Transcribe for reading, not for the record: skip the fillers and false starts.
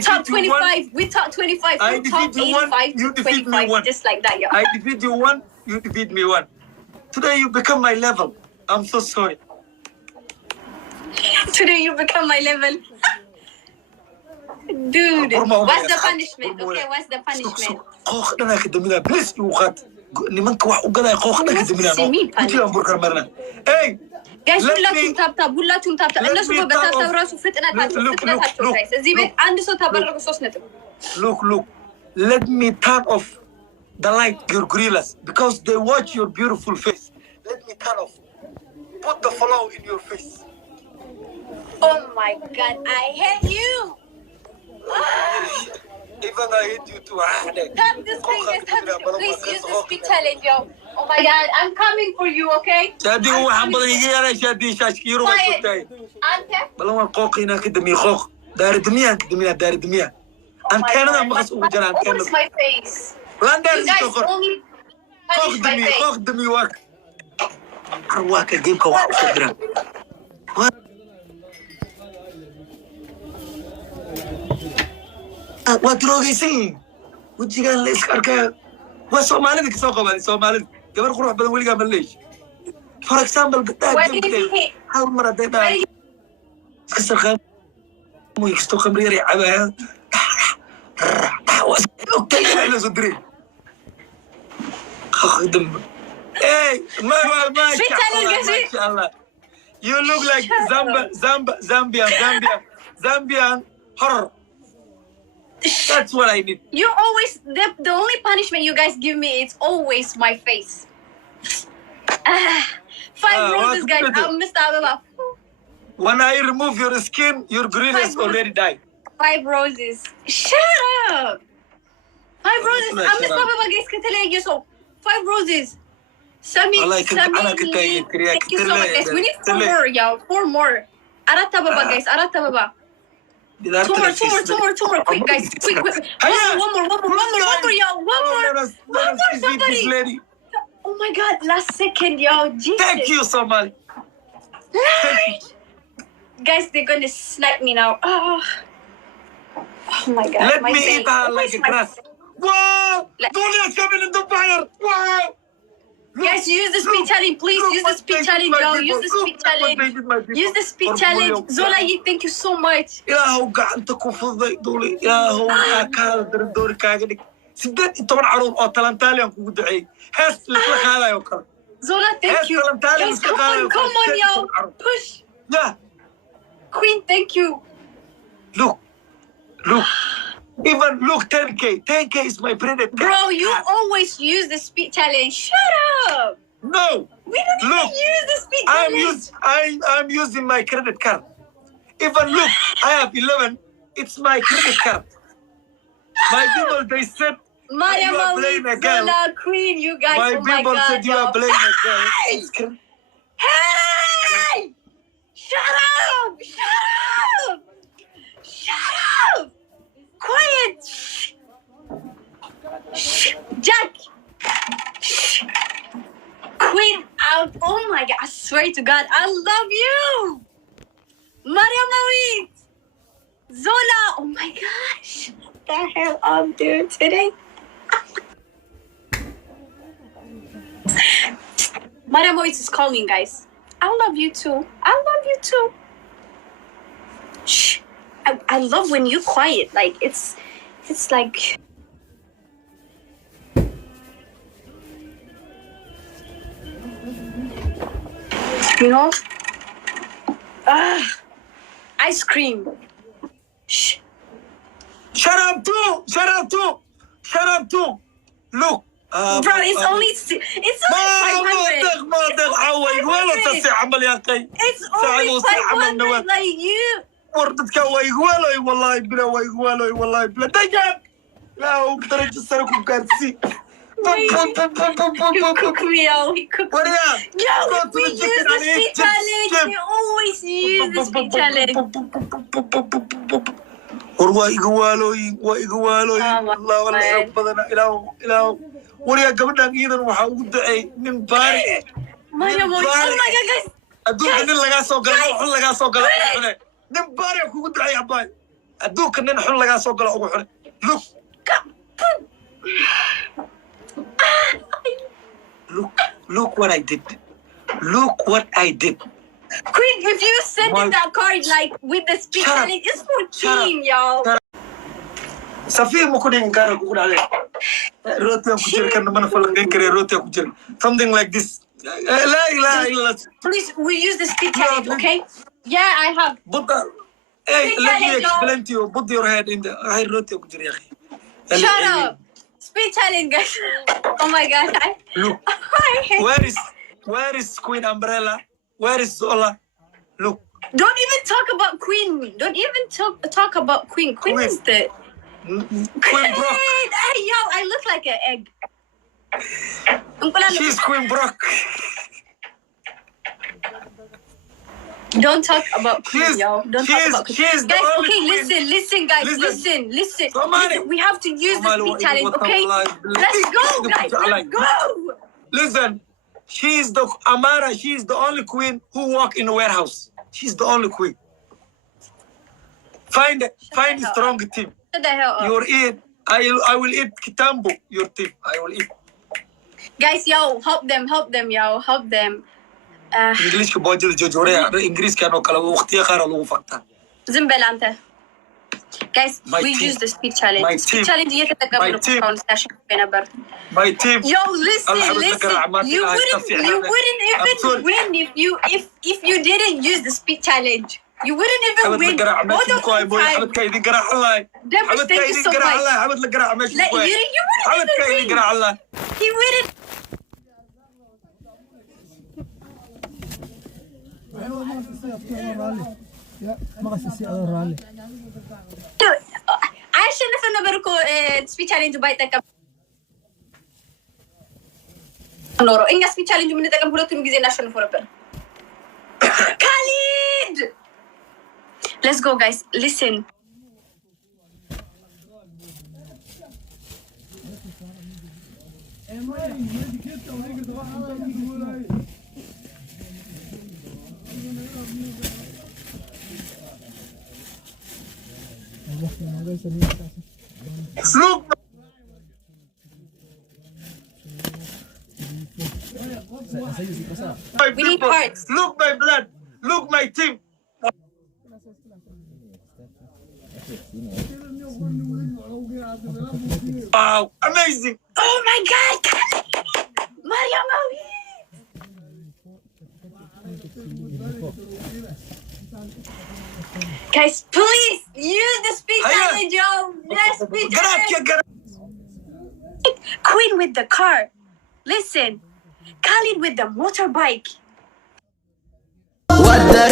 talk 25. We talk 25. I defeat you 1. You defeat me 1. Just like that, yeah. I defeat you 1. You defeat me 1. Today you become my level. I'm so sorry. Today you become my level. Dude, what's the punishment? Okay, what's the punishment? Please, you got. Nimanka wax u galay qooxna ka daminaa. Intii burkar marna. Hey, guys, ሁላችሁም ታብታብ እነሱ በታብታብ ራሱ ፍጥነታቸው guys እዚህ ቤት አንድ ሰው ተበረገ 3 ነጥብ look let me turn off the light your gorillas because they watch your beautiful face. Let me turn off. Put the follow in your face. Oh my god, I hate you. Even I hate you too. Tap this thing, guys. Please use the speed challenge, yo. Oh my god, I'm coming for you, okay? Shadi, waxaan badan iga yaray Shadi shashkiiro ma sutay. Ante? Balan qooqina ka dami qooq. Daar damiya. Aan Canada ma qas ugu jiraan Canada. What's my face? London you guys only qooq dami work. Arwaaka geemka wax u soo diraan. What drogaysan wajigan la iska arkaa waa Soomaalida ka soo qabay Soomaalida gabar qurux badan waliga ma leeyahay for example hal mar haday dhaa iska qam mu isto khamriiri cabaya okay la soo diray khadam hey ma inshallah you look like Zambian horror. That's what I need. You always the only punishment you guys give me is always my face. 5 roses, guys. I'm Mr. Ababa. When I remove your skin, your gorillas already died. 5 roses. Shut up. 5 roses. I'm Mr. Ababa, guys. Can so 5 roses. Sami. Thank you so much, guys. We need 4 more, y'all. 4 more. Arata Baba, guys. Arata Baba. 2 more, quick, guys, quick. One more, y'all. One more, somebody. Oh my God, last second, y'all. Jesus. Thank you so much. Guys, they're gonna snipe me now. Oh my God. Let me eat her like a grass. Whoa! Don't let coming in the fire. Whoa! Guys, use the speed challenge, please. Use the speed challenge, y'all. Use the speed challenge. Use the speed challenge. Zola, thank you so much. Ilaahu gacanta ku fududay doole. Ilaahu ka door kaaga dhig. 18 caruur oo talantaaliyan kugu duceey. Hees la qaadayo kale. Zola, thank you. Guys, come on, y'all. Push. Yeah. Queen, thank you. Look. Even look, 10K is my credit card. Bro, you always use the speed challenge. Shut up. No. We don't even use the speed challenge. I'm using my credit card. Even look, I have 11. It's my credit card. My people, they said you are playing a girl. Queen, you guys. My people said you are playing a girl. Hey! Shut up! Quiet! Shh. Jack! Shh. Queen out. Oh my God, I swear to God, I love you! Mariam Awit! Zola! Oh my gosh! What the hell I'm doing today? Mariam Awit is calling, guys. I love you too. Shh. I love when you're quiet. Like it's like you know. Ice cream. Shh. Shut up too. Look. Bro, it's only 500. It's only 500. Like you. وردتك ويقولوا والله بلا ويقولوا والله بلا دقيق لا وبدرجة سركم كارثي cook me out. He cooked me. Yo, we use the speed challenge. We always use the speed challenge. ويقولوا والله والله بدنا إله وريا قبلنا إذا وحاول دعي من باري oh my God, guys. أدور إن لقى سوق نباري أكو دعي أباي adduunka nin xun lagaa soo galo ugu xun. Look what I did. Look what I did. Queen, if you send in that card like with the speech challenge, it's for team, y'all. Safir mo kuding kara ko kunale. Roti ang kuchir kan naman falangin kare roti ang kuchir. Something like this. Please, we use the speed challenge, okay? Yeah, I have. But hey, let me explain to you. Put your head in the. I wrote your kuchir. Shut up. Speed challenge, guys. Oh my god. Look. Where is Queen Umbrella? Where is Zola? Look. Don't even talk about Queen. Don't even talk about Queen. Queen is the. Queen Brock. Hey, yo, I look like an egg. She's Queen Brock. Don't talk about Queen, yo. Don't talk about Queen. Guys, okay, listen, guys. Listen. We have to use the speed challenge, okay? Let's go, guys. Let's go. Listen, she's the Amara. She's the only queen who walk in a warehouse. She's the only queen. Find a strong team. Shut the hell up. You're in. I will eat Kitambo, your team. I will eat. Guys, yo, help them, yo. Help them. English ka budget jojore. English ka no kala waqtiya qaar lagu faqta. Zimbelante. Guys, we use the speed challenge. Speed challenge يتتقبل القانون ساشن بينبر. My team. Yo, listen. You wouldn't even win if you didn't use the speed challenge. You wouldn't even win. Both of them time. Deborah, thank you so much. You wouldn't even win. He wouldn't. عشان نفهم نبركو speed challenge بايتك نورو إنك speed challenge من نتكلم بلوتهم جزء ناشون فوربر Khalid. Let's go, guys. Listen. Look. We need hearts. Look my blood. Look my team. Wow, amazing. Oh my God. Maria Maui. Guys, please use the speed challenge, yo. Yes, speed challenge. Queen with the car. Listen. Khalid with the motorbike. What the